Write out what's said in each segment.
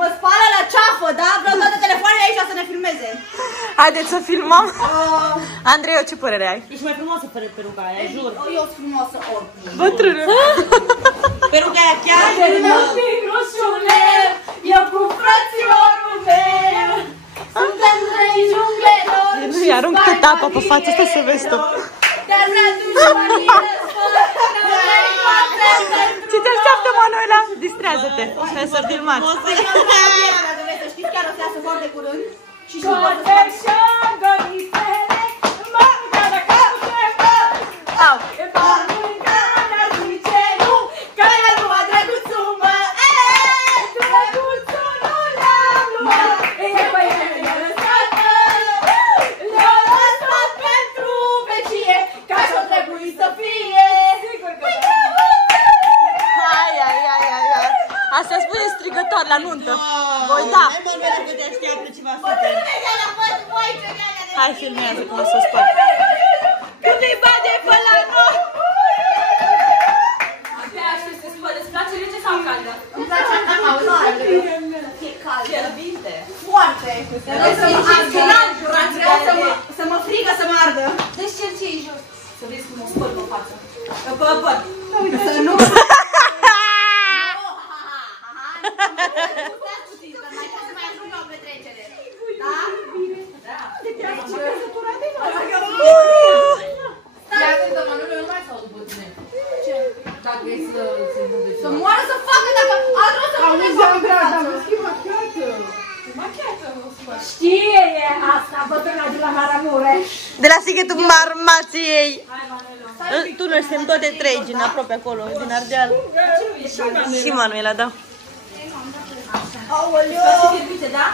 Mă spală la ceafă, da? Vreau toate telefoanele aici să ne filmeze. Haideți să filmăm. Andrei, ce părere ai? Ești mai frumoasă fără peruca aia, jur. Eu sunt frumoasă oricum. Bătrână. Peruca aia chiar mă. Eu cu frațilorul meu. Suntem trei junglelor. Nu-i arunc tot apa pe față, stai să vezi tu. Dar mi-aduci manile. Ce te așteaptă, Manuela? Distrează-te. Hai să filmați. Să știți, chiar o să iasă foarte curând. Și și Au. Asta spune strigător la nuntă. Voi da. Hai, filmează cum o să spart. Când îi bade pe la noi. Abia aștept să spăl. Îți place rece sau caldă? Îmi place caldă. E caldă. Fierbinte. Foarte. Să mă frigă, să mă ardă. Deci cel ce e jos. Să vezi cum o spăl pe față. Să nu... Să moară să facă dacă... Altfel să nu ne facă pe față. Știe asta, bătrâna de la Maramureș. De la Sighetul Marmației. Tu noi suntem toate trei, din aproape acolo, din Ardeal. Și Manuela, da. Aoleu! Da?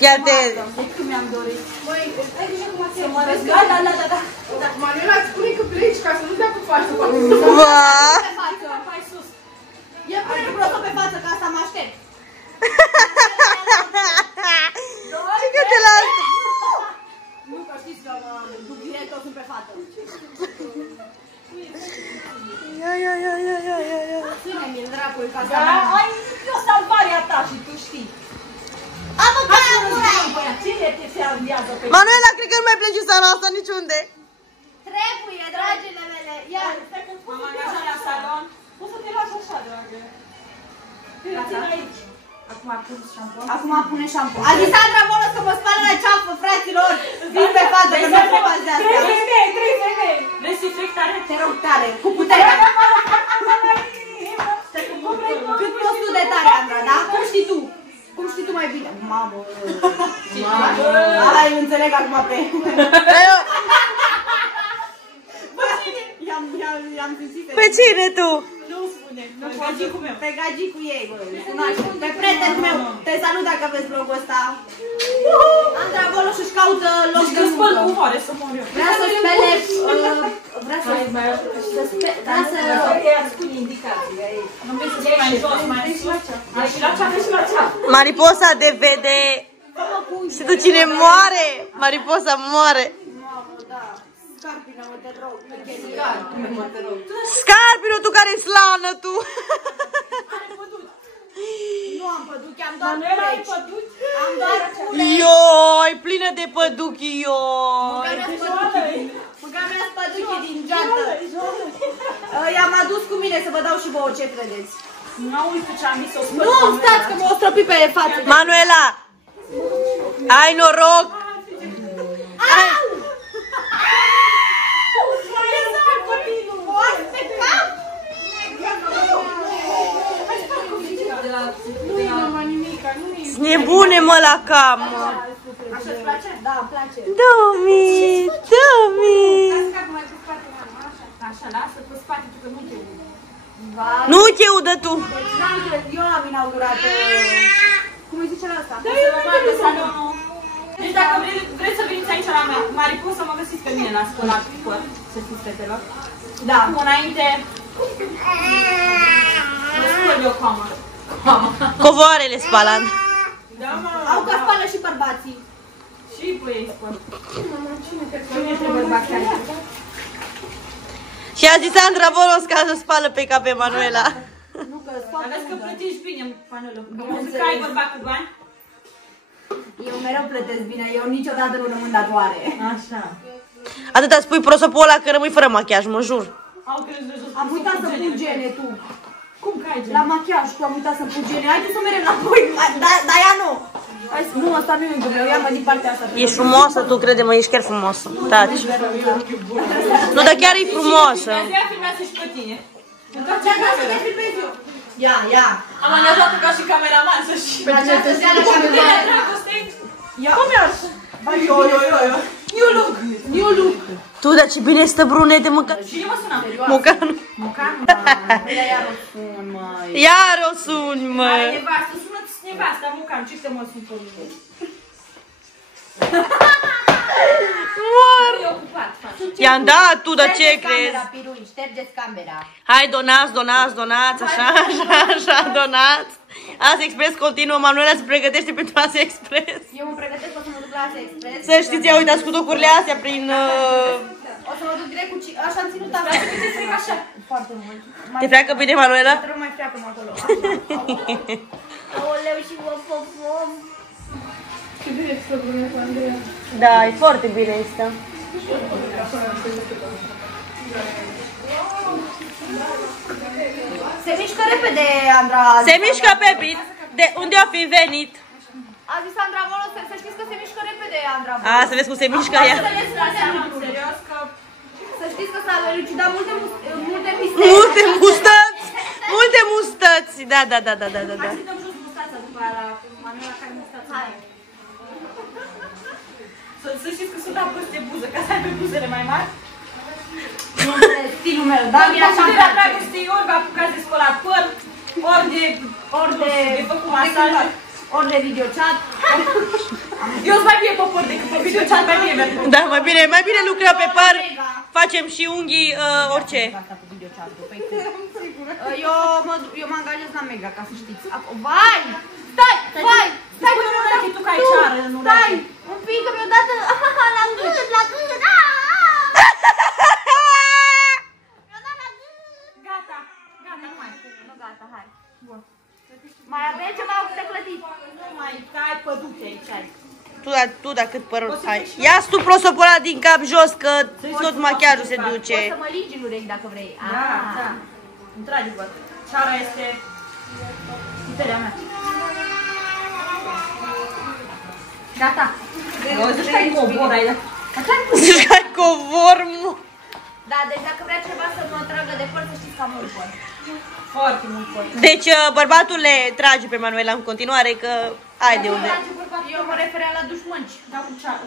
Chiar te... De când mi-am dorit. Măi, ai grijă cum ați mă Da. Manuela, îți spune că pleci ca să nu dea cu față. Ba! Pe față. Hai sus. E pune brosă pe față, că asta mă aștept. Ce că te las? Nu, că știți că mă duc direct, toți sunt pe față. Ia. Ține-mi-l dracul ca să... Ai o salvarea ta și tu știi. Cine te salvează pe... Manuela, cred că nu mai pleci seara asta niciunde. Trebuie, dragile mele. Ia. M-am angajat la salon. Poți să te lași așa, dragă. Te țin aici. Acum pun șampon. Acum pune șampon. Alisandra, vă rog să mă spală la ceafă, fraților. Vin pe față, că nu se faci de asta. 3 femei. Vrei să fii tare? Te rog tare, cu putere. Cât poți tu de tare, Andra, da? Cum știi tu? Cum știi tu mai bine? Mamă. Ala, eu înțeleg acum pe... I-am simțit. Pe cine tu? Nu spune. Pe gagicul ei, bă. Pe prietenul meu. Te salut dacă vezi vlogul ăsta. Andra acolo și-și caută loc de muncă. Spăl cu moare să mor eu. Vrea să spele... Vrea să... Vrea să... Îți spune indicații aici. Nu vrei să fii mai jos, mai sus. Și la ceafă și la ceafă. Mariposa de vede. Și tu cine moare? Mariposa moare. Scarpină-mă, te rog. Scarpino, tu care-i slană, tu. Nu am păduchi, am doar ureci. Am doar ureci. Ioi, plină de păduchi, ioi. Măca mea-s păduchii din geantă. I-am adus cu mine să vă dau și vouă, ce credeți? Nu uite ce am zis, o spăl. Nu, stați că m-o stropi pe față. Manuela, ai noroc. Nebune, mă, la cap, mă. Așa îți place? Da, îmi place. Domi. Așa, lasă pe spate, că nu te Nu te udă tu. Eu am inaugurat. Cum îi zice la asta? Da, eu nu știu salonul. Deci dacă vreți să veniți aici la Mariposa, să mă găsiți pe mine la spălat păr, să știți, fetelor. Da. Acum înainte, mă spăl eu coama. Covoarele spalând. Da, mă. Au că spală și bărbații. Și pe ei spăl. Cine trebuie bărbații aici? Și a zis Sandra Volos ca să spală pe cap pe Manuela. Nu că spală. Dar vezi că plătești bine, Manuela. Am zis că ai bărbat cu bani. Eu mereu plătesc bine, eu niciodată nu rămân datoare. Așa. Atâta spui prosopul ăla că rămâi fără machiaj, mă jur. Am uitat să pun gene, tu. Cum că ai gene? La machiaj, tu am uitat să pun gene. Hai tu să merem înapoi, dar ea nu. Hai, nu, asta nu e un meu, ia-mă din partea asta. Ești frumoasă, tu crede-mă, ești chiar frumoasă. Taci. Nu, dar chiar e frumoasă. Ia filmează și pe tine. Ce vreau să te filmez eu? Ia, ia. Am angajat-o ca și cameraman să știi. Pe ce te seara și pe Ia. Cum ești? Eu. New look. Tu, dar ce bine stă brunete, măcar. Cine mă sună? Mocanu. Mocanu? Iar o sun, măi. Iar o suni, mă. Are nevastă, sună-ți nevasta, Mocanu, ce te mă sun pe mine? Mor. E ocupat, faci. I-am dat, tu, dar ce crezi? Camera, Pirui, ștergeți camera. Hai, donați, așa, donați. Azi Express continuă, Manuela se pregătește pentru Azi Express. Eu mă pregătesc, o să mă duc la Azi Express. Să știți, ia uitați cu docurile astea prin... O să mă duc direct cu... Așa am ținut asta. Te frică așa? Foarte mult. Te freacă bine, Manuela? Trebuie mai freacă-mă acolo. Aoleu și mă fofom. Ce bine să brune cu Andreea. Da, e foarte bine asta. Se mișcă repede, Andra. Se mișcă Pepi. De unde a fi venit? A zis Andra Volo, să știți că se mișcă repede, Andra Volo. A, să vezi cum se mișcă ea. Serios că... Să știți că s-a elucidat multe misteri. Multe mustăți. Multe mustăți. Da. Hai să dăm jos mustața după aia la Manuela care mustața. Hai. Să știți că s-o dau peste buză, ca să aibă buzele mai mari. Nu înțeleg stilul meu, da? Mira și de la dragostei ori vă apucați de spălat păr, ori de făcut masaj, ori de videochat. Eu sunt mai bine pe păr decât pe videochat, mai bine merg. Da, mai bine lucrăm pe păr. Facem și unghii, orice. Asta cu videochatul, păi cum? Eu mă angajez la Mega, ca să știți. Vai! Stai! Stai că nu ureche tu ca ai ceară în ureche. Stai! Un pic, că mi-o dată la gât! Gata, nu mai. Nu, gata, hai. Bun. Mai avem ceva de clătit? Nu mai stai, pădute aici ai. Tu da cât părul ai. Ia-ți tu prosopul ăla din cap jos, că tot machiajul se duce. Poți să mă lingi în urechi dacă vrei. Da. Într-adevăr. Ceara este puterea mea. Gata. Zici că ai cobor aici. Zici că ai covor, mă. Da, deci dacă vrea ceva să mă tragă de păr, să știți că am mult păr. Foarte mult păr. Deci bărbatul le trage pe Manuela în continuare, că ai de unde. Eu mă refeream la dușmânci. Da, cu ceară.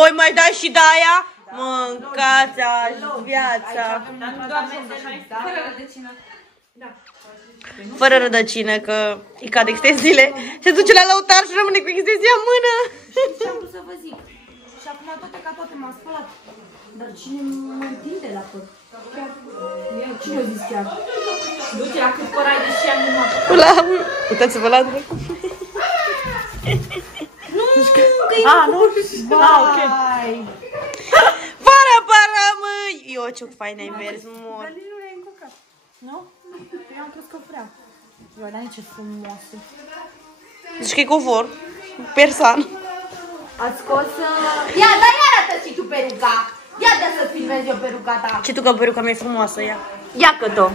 Oi, mai dai și de aia? Mâncați viața. Dar nu doar mesele, fără rădăcină. Da. Fără rădăcină, că îi cad extensiile. Se duce la lăutar și rămâne cu extensia în mână. Ce am vrut să vă zic? Și acum toate ca toate m-am spălat. Dar cine mă întinde la păr? Cine a zis chiar? Du-te la cât păr ai de și am numai. Uitați-vă la drăcu. Nu, ok. Fără pără, măi! Eu ce fain ai mers, mor. Dar nici nu le-ai încurcat. Nu? Eu am crezut că vreau. Eu, dar nici ce frumoase. Zici că e covor. Persan. Ați scos... Ia, dar ia arată și tu peruca. Ia de să filmez eu peruca ta. Ce tu că peruca mea e frumoasă, ia. Ia că-o.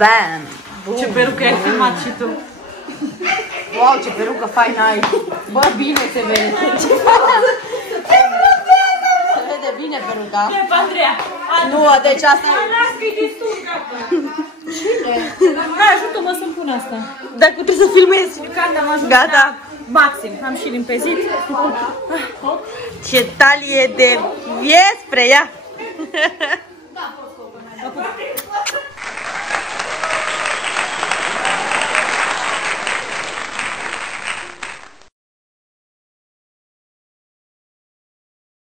Bam. Ce perucă ai filmat și tu. Wow, ce perucă faină ai. Bă, bine se vede. Se vede bine peruca. Pe Andreea. Nu, deci asta e... Las că-i destul, gata. Cine? Hai, ajută-mă să-mi pun asta. Dacă trebuie să filmezi. Când am ajuns Gata. maxim, am și limpezit. Ce talie de viespre, ia. Da, poți copă.